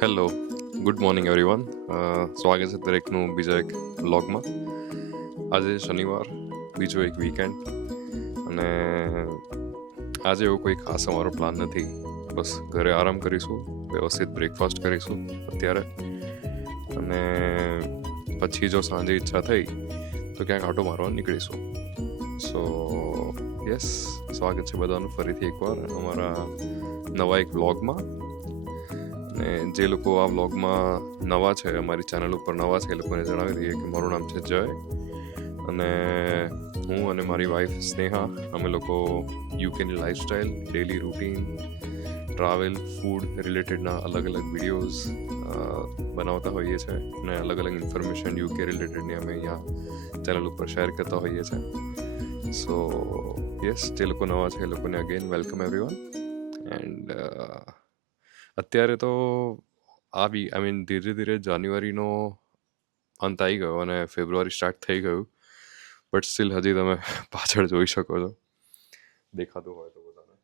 Hello, good morning everyone. સ્વાગત છે દરેકનું બીજા એક વ્લોગમાં. આજે શનિવાર, બીજો એક વીકેન્ડ, અને આજે એવો કોઈ ખાસ અમારો પ્લાન નથી. બસ ઘરે આરામ કરીશું, વ્યવસ્થિત બ્રેકફાસ્ટ કરીશું અત્યારે, અને પછી જો સાંજે ઈચ્છા થઈ તો ક્યાંક આંટો મારવા નીકળીશું. સો યસ, સ્વાગત છે બધાનું ફરીથી એકવાર અમારા નવા એક વ્લોગમાં. ને જે લોકો આ વ્લોગમાં નવા છે, અમારી ચેનલ ઉપર નવા છે, એ લોકોને જણાવી દઈએ કે મારું નામ છે જય, અને હું અને મારી વાઈફ સ્નેહા, અમે લોકો યુકેની lifestyle, daily routine, travel, food રિલેટેડના અલગ અલગ વિડીયોઝ બનાવતા હોઈએ છીએ, અને અલગ અલગ ઇન્ફોર્મેશન યુકે રિલેટેડની અમે અહીંયા ચેનલ ઉપર શેર કરતા હોઈએ છીએ. સો યસ, જે લોકો નવા છે એ લોકોને અગેન વેલકમ એવરીવન. એન્ડ અત્યારે તો ધીરે ધીરે જાન્યુઆરીનો અંત આવી ગયો અને ફેબ્રુઆરી સ્ટાર્ટ થઈ ગયું, બટ સ્ટીલ હજી તમે પાછળ જોઈ શકો છો, દેખાતું હોય તો બધાને,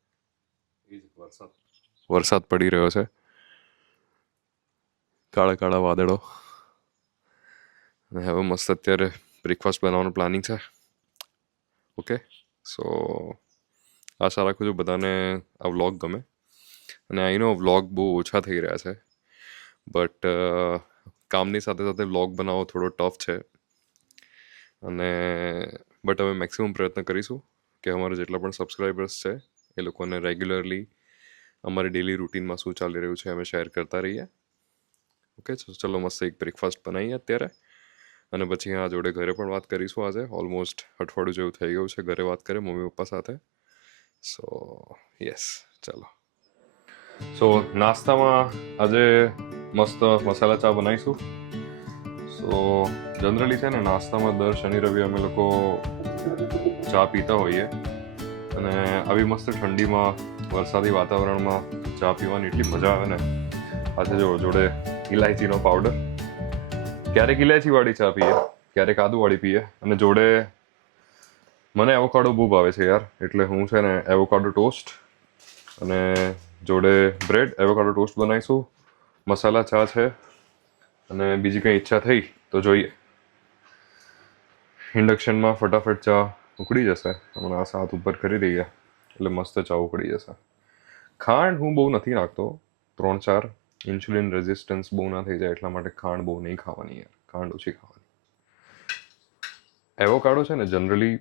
એ જ વરસાદ પડી રહ્યો છે, કાળા કાળા વાદળો. અને હવે મસ્ત અત્યારે બ્રેકફાસ્ટ બનાવવાનું પ્લાનિંગ છે. ઓકે, સો આશા રાખું છું બધાને આ વ્લોગ ગમે. અને આઈ નો વ્લોગ બહુ ઓછા થઈ રહ્યા છે, બટ કામની સાથે સાથે વ્લોગ બનાવવો થોડો ટફ છે. અને બટ અમે મેક્સિમમ પ્રયત્ન કરીશું કે અમારા જેટલા પણ સબસ્ક્રાઈબર્સ છે એ લોકોને રેગ્યુલરલી અમારી ડેલી રૂટીનમાં શું ચાલી રહ્યું છે અમે શેર કરતા રહીએ. ઓકે, ચલો મસ્ત એક બ્રેકફાસ્ટ બનાવીએ અત્યારે, અને પછી આ જોડે ઘરે પણ વાત કરીશું. આજે ઓલમોસ્ટ અઠવાડિયું જેવું થઈ ગયું છે ઘરે વાત કરે મમ્મી પપ્પા સાથે. સો યસ, ચલો. સો નાસ્તામાં આજે મસ્ત મસાલા ચા બનાવીશું. સો જનરલી છે ને નાસ્તામાં દર શનિ રવિ અમે લોકો ચા પીતા હોઈએ, અને આવી મસ્ત ઠંડીમાં વરસાદી વાતાવરણમાં ચા પીવાની એટલી મજા આવે ને. આજે જો જોડે ઇલાયચીનો પાવડર, ક્યારેક ઇલાયચીવાળી ચા પીએ, ક્યારેક આદુવાળી પીએ, અને જોડે મને એવોકાડો બહુ ભાવે છે યાર, એટલે હું છે ને એવોકાડો ટોસ્ટ અને જોડે બ્રેડ એવોકાડો ટોસ્ટ બનાવીશું. મસાલા ચા છે, અને બીજી કંઈ ઈચ્છા થઈ તો જોઈએ. ઇન્ડક્શનમાં ફટાફટ ચા ઉકળી જશે, હમણાં આ સાથ ઉપર કરી દઈએ એટલે મસ્ત ચા ઉકળી જશે. ખાંડ હું બહુ નથી નાખતો, 3-4 ઇન્સ્યુલિન રેઝિસ્ટન્સ બહુ ના થઈ જાય એટલા માટે ખાંડ બહુ નહીં ખાવાની યાર, ખાંડ ઓછી ખાવાની. એવોકાડો છે ને જનરલી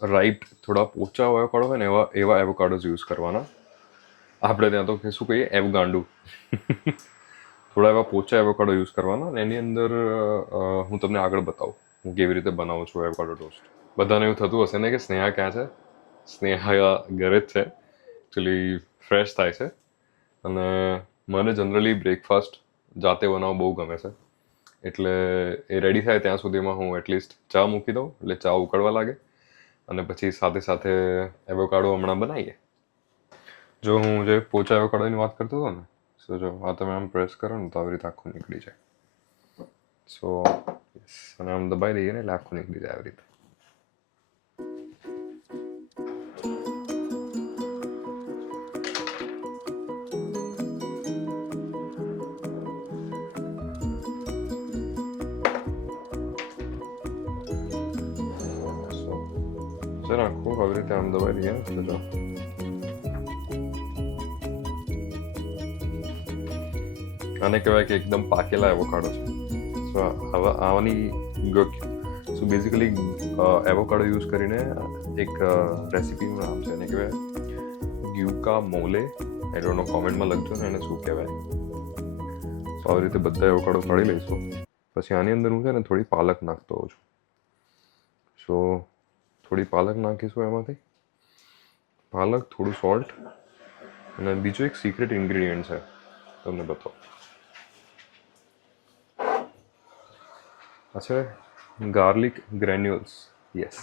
રાઈપ થોડા પોચા એવોકાડો હોય ને એવા એવોકાડોઝ યુઝ કરવાના. આપણે ત્યાં તો શું કહીએ, એવગાંડુ. થોડા એવા પોચા એવોકાડો યુઝ કરવાના, અને એની અંદર હું તમને આગળ બતાવું હું કેવી રીતે બનાવું છું એવોકાડો ટોસ્ટ. બધાને એવું થતું હશે ને કે સ્નેહા ક્યાં છે? સ્નેહા ઘરે જ છે, એકચ્યુઅલી ફ્રેશ થાય છે. અને મને જનરલી બ્રેકફાસ્ટ જાતે બનાવવું બહુ ગમે છે, એટલે એ રેડી થાય ત્યાં સુધીમાં હું એટલીસ્ટ ચા મૂકી દઉં, એટલે ચા ઉકળવા લાગે, અને પછી સાથે સાથે એવોકાડો હમણાં બનાવીએ. જો હું જે પોચા એવોકાડોની વાત કરતો હતો ને, સો જો આ તમે આમ પ્રેસ કરો ને તો આવી રીતે આખું નીકળી જાય. સો અને આમ દબાઈ દઈએ ને એટલે આખું નીકળી જાય આવી રીતે. નાખું આવી રીતે આમ દબાઈ દઈએ ને તો જો આને કહેવાય કે એકદમ પાકેલા એવોકાડો છે. સો હવે આવાની સો બેઝિકલી એવોકાડો યુઝ કરીને એક રેસીપીનું નામ છે, એને કહેવાય ગ્યુકામોલે. આઈ ડોન્ટ નો, કોમેન્ટમાં લખજો ને એને શું કહેવાય. તો આવી રીતે બધા એવોકાડો કાઢી લઈશું. પછી આની અંદર હું છે ને થોડી પાલક નાખતો હોઉં છું. સો થોડી પાલક નાખીશું એમાંથી, પાલક, થોડું સોલ્ટ, અને બીજું એક સિક્રેટ ઇન્ગ્રેડિયન્ટ છે તમને બતાવો. અચ્છા, garlic granules. Yes,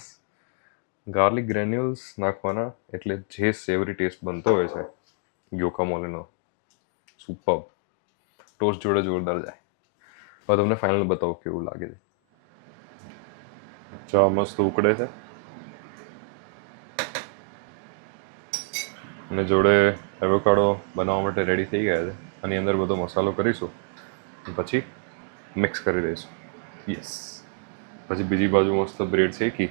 garlic granules નાખવાના, એટલે જે સેવરી ટેસ્ટ બનતો હોય છે ગ્યુકામોલેનો, સુપર ટોસ્ટ જોડે જોરદાર જાય. હવે તમને ફાઇનલ બતાવો કેવું લાગે છે. ચા મસ્ત ઉકળે છે, અને જોડે એવોકાડો બનાવવા માટે રેડી થઈ ગયા છે. આની અંદર બધો મસાલો કરીશું પછી મિક્સ કરી દઈશું. યસ. પછી બીજી બાજુ મસ્ત બ્રેડ શેકી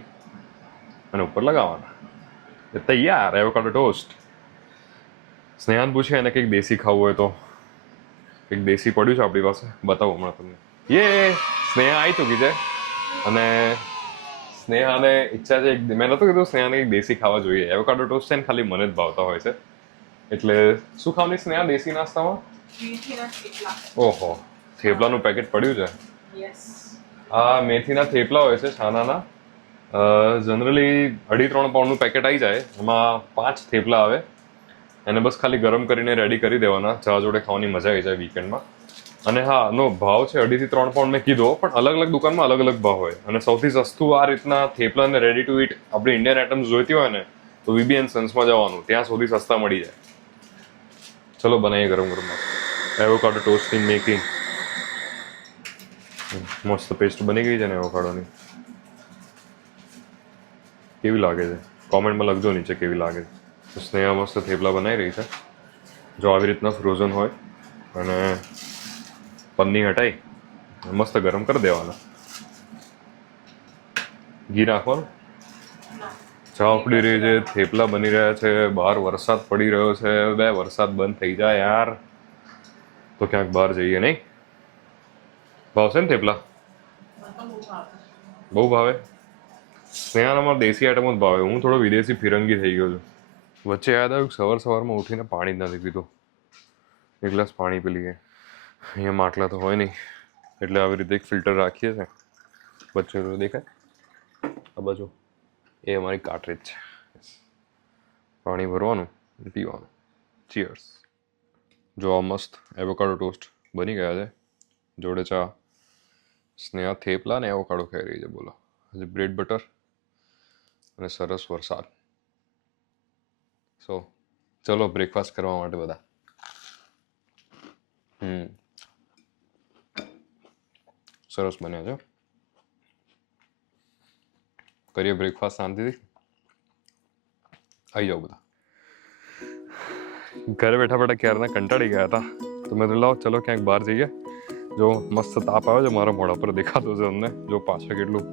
અને ઉપર લગાવવાના. એ તૈયાર એવોકાડો ટોસ્ટ. સ્નેહાન પૂછે એને કંઈક દેશી ખાવું હોય તો કંઈક દેશી પડ્યું છે આપણી પાસે, બતાવો હમણાં તમને. યે સ્નેહા આવી ચૂકી છે અને સ્નેહાને ઈચ્છા છે, મેં નહોતું કીધું સ્નેહાને કંઈક દેશી ખાવા જોઈએ. એવોકાડો ટોસ્ટ છે ને ખાલી મને જ ભાવતા હોય છે. એટલે શું ખાવાની સ્નેહા દેશી નાસ્તામાં? ઓહો, થેપલાનું પેકેટ પડ્યું છે. આ મેથીના થેપલા હોય છે છાનાના. જનરલી 2.5-3 પાઉન્ડનું પેકેટ આવી જાય. એમાં 5 થેપલા આવે. એને બસ ખાલી ગરમ કરીને રેડી કરી દેવાના. ચા જોડે ખાવાની મજા આવી જાય વીકેન્ડમાં. અને હા, નો ભાવ છે 2.5-3 પાઉન્ડ મેં કીધો, પણ અલગ અલગ દુકાનમાં અલગ અલગ ભાવ હોય. અને સૌથી સસ્તું આ રીતના થેપલા અને રેડી ટુ ઈટ આપણી ઇન્ડિયન આઇટમ્સ જોઈતી હોય ને તો વીબી એન્ડ સન્સમાં જવાનું, ત્યાં સૌથી સસ્તા મળી જાય. ચલો બનાવીએ ગરમ ગરમ એવોકાડો ટોસ્ટની મેકિંગ. મસ્ત પેસ્ટ બની ગઈ છે ને એવોકાડોની. કેવી લાગે છે કોમેન્ટમાં લખજો નીચે કેવી લાગે છે. સ્નેહા મસ્ત થેપલા બનાવી રહી છે. જો આવી રીતના ફ્રોઝન હોય અને પન્ની હટાઈ મસ્ત ગરમ કરી દેવાના. ઘી નાખવાનું. ચા ઉકળી રહી છે, થેપલા બની રહ્યા છે, બહાર વરસાદ પડી રહ્યો છે. બે વરસાદ બંધ થઈ જાય યાર તો ક્યાંક બહાર જઈએ. નહીં ભાવશે ને થેપલા? બહુ ભાવે. સ્નેહાને અમારે દેશી આઈટમ જ ભાવે. હું થોડો વિદેશી ફિરંગી થઈ ગયો છું. વચ્ચે યાદ આવ્યું સવારમાં ઉઠીને પાણી જ નથી પીધું. એક ગ્લાસ પાણી પી લઈએ. અહીંયા માટલા તો હોય નહીં એટલે આવી રીતે એક ફિલ્ટર રાખીએ છીએ. વચ્ચે તો દેખાય આ બાજુ એ અમારી કાર્ટ્રિજ છે. પાણી ભરવાનું પીવાનું. ચીયર્સ. જો આ મસ્ત એવોકાડો ટોસ્ટ બની ગયા છે. જોડે ચા. સ્નેહા થેપલા ને એવોકાડો ખાઈ રહી છે. બોલો હજી બ્રેડ બટર અને સરસ વરસાદ. સો ચલો બ્રેકફાસ્ટ કરવા માટે બધા. સરસ બન્યા છે. કરીએ બ્રેકફાસ્ટ શાંતિથી. આવી જાઓ બધા. ઘરે બેઠા બેઠા ક્યારના કંટાળી ગયા હતા તો મેં તો લાવો ચલો ક્યાંક બહાર જઈએ. જો મસ્ત તાપ આવે છે મારા મોઢા પર દેખાતો છે અમને. જો પાછળ કેટલું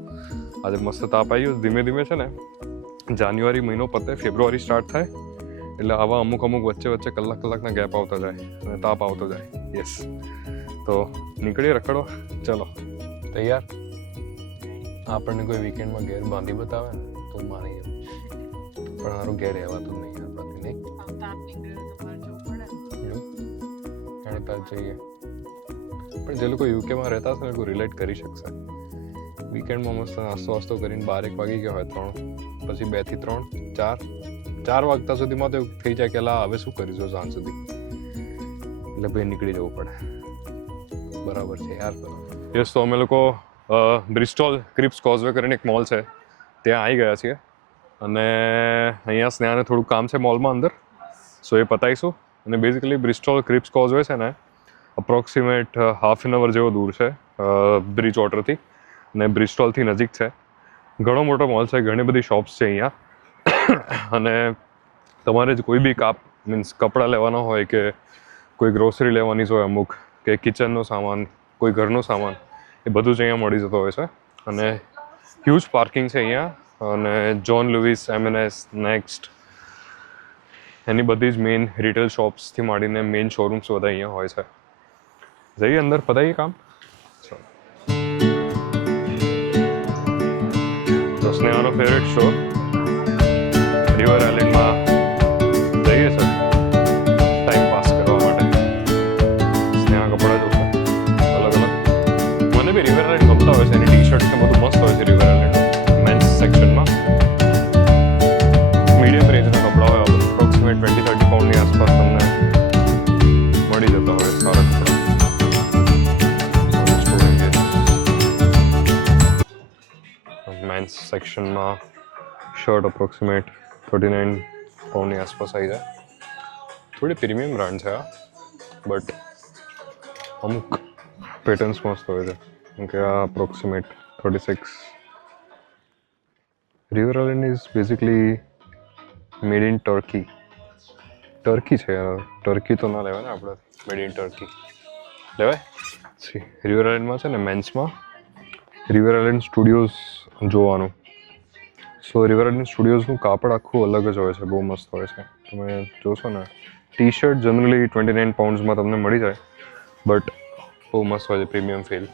આજે મસ્ત તાપ આવી ગયો. ધીમે ધીમે છે ને જાન્યુઆરી મહિનો પતે, ફેબ્રુઆરી સ્ટાર્ટ થાય એટલે આવા અમુક વચ્ચે કલાકના ગેપ આવતા જાય અને તાપ આવતો જાય. યસ. તો નીકળીએ રખડવા. ચલો તૈયાર. આપણને કોઈ વીકેન્ડમાં ઘેર બાંધી બતાવે ને તો માની જાય, પણ સારું ઘેર રહેવાતું નહીં આપણાથી. નહીં જઈએ પણ જે લોકો યુકેમાં રહેતા હશે ને લોકો રિલેટ કરી શકશે. વીકેન્ડમાં મસ્ત નાસ્તો કરીને 12-1 વાગી ગયા હોય, 3 પછી 2 થી 3 4 વાગતા સુધીમાં તો થઈ જાય કે હવે શું કરીશું સાંજ સુધી, એટલે ભાઈ નીકળી જવું પડે. બરાબર છે યાર. યસ. તો અમે લોકો બ્રિસ્ટોલ ક્રિપ્સ કોઝવે કરીને એક મોલ છે ત્યાં આવી ગયા છીએ અને અહીંયા સ્નેહાને થોડું કામ છે મોલમાં અંદર, સો એ પતાવીશું. અને બેઝિકલી બ્રિસ્ટોલ ક્રિપ્સ કોઝવે છે ને અપ્રોક્સિમેટ ½ એન અવર જેવો દૂર છે બ્રિજ વોટરથી ને બ્રિસ્ટોલથી નજીક છે. ઘણો મોટો મોલ છે, ઘણી બધી શોપ્સ છે અહીંયા. અને તમારે જ કોઈ બી મીન્સ કપડાં લેવાના હોય કે કોઈ ગ્રોસરી લેવાની હોય અમુક, કે કિચનનો સામાન, કોઈ ઘરનો સામાન, એ બધું જ અહીંયા મળી જતો હોય છે. અને હ્યુજ પાર્કિંગ છે અહીંયા. અને જોન લુઈસ, M&S, નેક્સ્ટ એની બધી જ મેઇન રિટેલ શોપ્સથી માંડીને મેઇન શોરૂમ્સ બધા અહીંયા હોય છે. જઈએ અંદર, પતાવીએ કામ. તો સ્નેહાનો ફેવરેટ શો રિવર આઇલેન્ડમાં જઈએ છે ટાઈમ પાસ કરવા માટે. સ્નેહા કપડાં જોશે અલગ અલગ. મને બી રિવર આઇલેન્ડ ગમતા હોય છે. એની ટી શર્ટ બધું મસ્ત હોય છે રિવર આઇલેન્ડ મેન્સ સેક્શનમાં. મીડિયમ રેન્જના કપડાં હોય, અપ્રોક્સિમેટ 20-30 પાઉન્ડની આસપાસ તમને મળી જતા હોય સારા કપડાં. મેન્સ સેક્શનમાં શર્ટ અપ્રોક્સિમેટ 39 પાઉન્ડની આસપાસ આવી જાય. થોડી પ્રીમિયમ બ્રાન્ડ છે આ, બટ અમુક પેટર્ન્સ મસ્ત હોય છે. કેમ કે આ approximate 36. River island is basically made in turkey. Turkey છે યાર, ટર્કી તો ના લેવાય ને આપણે, મેડ ઇન ટર્કી લેવાય. રિવર આઇલેન્ડમાં છે ને મેન્સમાં રિવર આઇલેન્ડ સ્ટુડિયોઝ જોવાનું. સો રિવર આઇલેન્ડ સ્ટુડિયોઝનું કાપડ આખું અલગ જ હોય છે, બહુ મસ્ત હોય છે. તમે જોશો ને, ટી શર્ટ જનરલી 29 પાઉન્ડ્સમાં તમને મળી જાય, બટ બહુ મસ્ત હોય છે, પ્રીમિયમ ફીલ.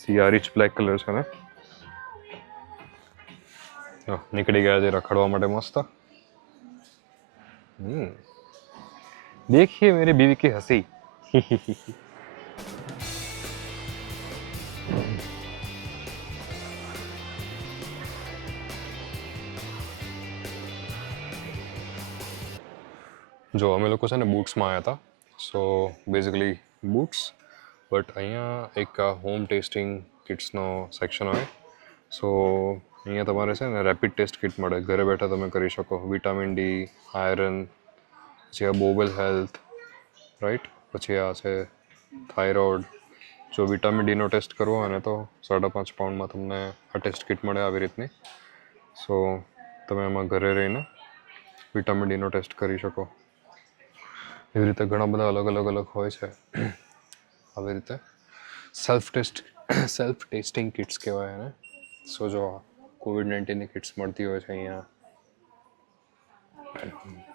સી આ રિચ બ્લેક કલર છે ને. નીકળી ગયા છે રખડવા માટે મસ્ત. देखिए मेरे बीवी की हंसी. જો અમે લોકો છે ને બૂટ્સમાં આવ્યા હતા. સો બેઝિકલી બૂટ્સ, બટ અહીંયા એક હોમ ટેસ્ટિંગ કિટ્સનો સેક્શન હોય. સો અહીંયા તમારે છે ને રેપિડ ટેસ્ટ કિટ મળે, ઘરે બેઠા તમે કરી શકો. વિટામિન ડી, આયરન, પછી આ બોવેલ હેલ્થ, રાઈટ, પછી આ છે થાઇરોઇડ. જો વિટામિન ડીનો ટેસ્ટ કરવો હોય ને તો 5.5 પાઉન્ડમાં તમને આ ટેસ્ટ કિટ મળે આવી રીતની. સો તમે એમાં ઘરે રહીને વિટામિન ડીનો ટેસ્ટ કરી શકો. એવી રીતે ઘણા બધા અલગ હોય છે. આવી રીતે સેલ્ફ ટેસ્ટિંગ કિટ્સ કહેવાય એને. સો જો COVID-19ની કિટ્સ મળતી હોય છે અહીંયા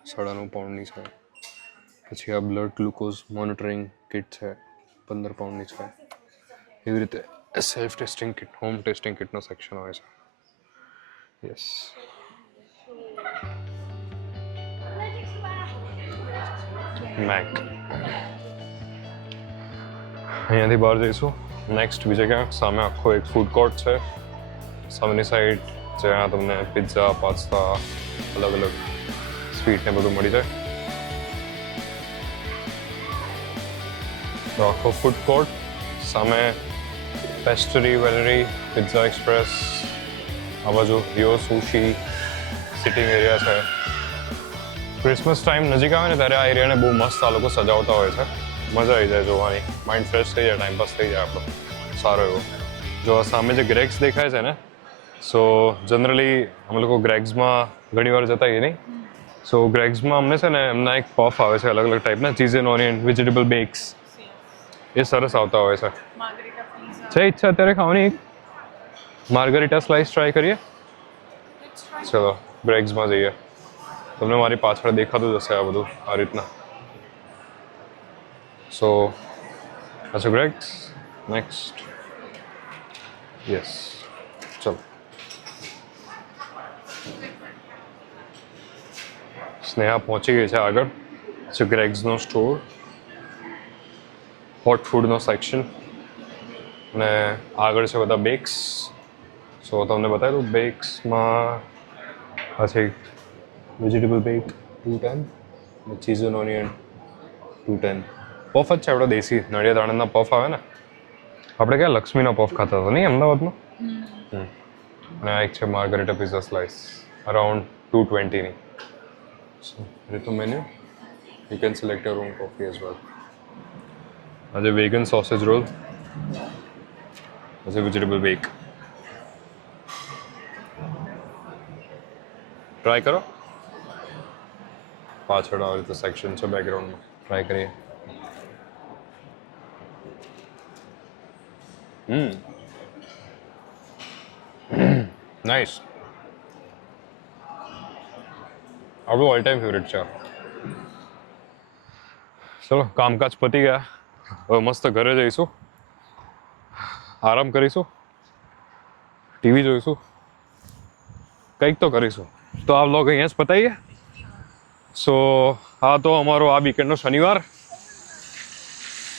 9.5 પાઉન્ડની છે. પછી આ બ્લડ ગ્લુકોઝ મોનિટરિંગ કિટ છે 15 પાઉન્ડની છે. એવી રીતે self testing kit, home testing કિટનો સેક્શન હોય છે. યસ. મેક અહીંયાથી બહાર જઈશું. નેક્સ્ટ બીજે ક્યાંક સામે આખો એક ફૂડ કોર્ટ છે સામેની સાઈડ, જ્યાં તમને પિઝા, પાસ્તા, અલગ સ્વીટ ને બધું મળી જાય. આખો ફૂડ કોર્ટ સામે પેસ્ટ્રી વેલરી, પિઝા એક્સપ્રેસ, આ બાજુ રિયો સુશી સિટિંગ એરિયા છે. ક્રિસમસ ટાઈમ નજીક આવે ને ત્યારે આ એરિયાને બહુ મસ્ત આ લોકો સજાવતા હોય છે. મજા આવી જાય જોવાની, માઇન્ડ ફ્રેશ થઈ જાય, ટાઈમ પાસ થઈ જાય આપણો સારો એવો. જો સામે જે ગ્રેગ્સ દેખાય છે ને, સો જનરલી અમે લોકો ગ્રેગ્સમાં ઘણી વાર જતા નહીં. સો ગ્રેગ્સમાં અમને છે ને એમના એક પફ આવે છે અલગ ટાઈપના, cheese and onion vegetable bakes, એ સરસ આવતા હોય છે. છે ઈચ્છા અત્યારે ખાવાની એક માર્ગરીટા સ્લાઇસ ટ્રાય કરીએ? ચલો ગ્રેગ્સમાં જઈએ. તમને મારી પાછળ દેખાતું જ હશે આ બધું આ રીતના. સો અચ્છા ગ્રેગ્સ નેક્સ્ટ. યસ ચલો. સ્નેહા પહોંચી ગઈ છે આગળ. છે ગ્રેગ્સનો સ્ટોર, હોટ ફૂડનો સેક્શન, અને આગળ છે બધા બેક્સ. સો તમને બતાવી દઉં, બેક્સમાં આ છે વેજીટેબલ બેક 210 અને ચીઝ એન્ડ ઓનિયન 210. પફ જ છે આપણો દેશી નડિયાદ આણંદના પફ આવે ને, આપણે ક્યાં લક્ષ્મીના પફ ખાતા હતા નહીં અમદાવાદમાં. અને આ એક છે માર્ગરીટા પિઝા સ્લાઇસ અરાઉન્ડ 220ની. સો રીતનું menu, you can select your own coffee as well. આજે વેગન સોસેજ રોલ, આજે વેજીટેબલ બેક. ટ્રાય કરો. પાછળ આવી રીતે સેક્શન છે બેકગ્રાઉન્ડમાં, ટ્રાય કરીએ. નાઇસ. આપણું ઓલ ટાઈમ ફેવરેટ છે. ચલો કામકાજ પતી ગયા, હવે મસ્ત ઘરે જઈશું, આરામ કરીશું, ટીવી જોઈશું, કંઈક તો કરીશું. તો આ વ્લોગ અહીંયા જ પતાવીએ. સો આ તો અમારો આ વીકેન્ડનો શનિવાર.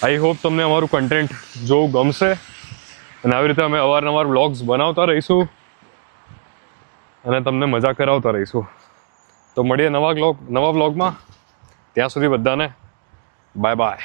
આઈ હોપ તમને અમારું કન્ટેન્ટ જોવું ગમશે, અને આવી રીતે અમે અવારનવાર વ્લોગ્સ બનાવતા રહીશું અને તમને મજા કરાવતા રહીશું. તો મળીએ નવા વ્લોગમાં. ત્યાં સુધી બધાને બાય બાય.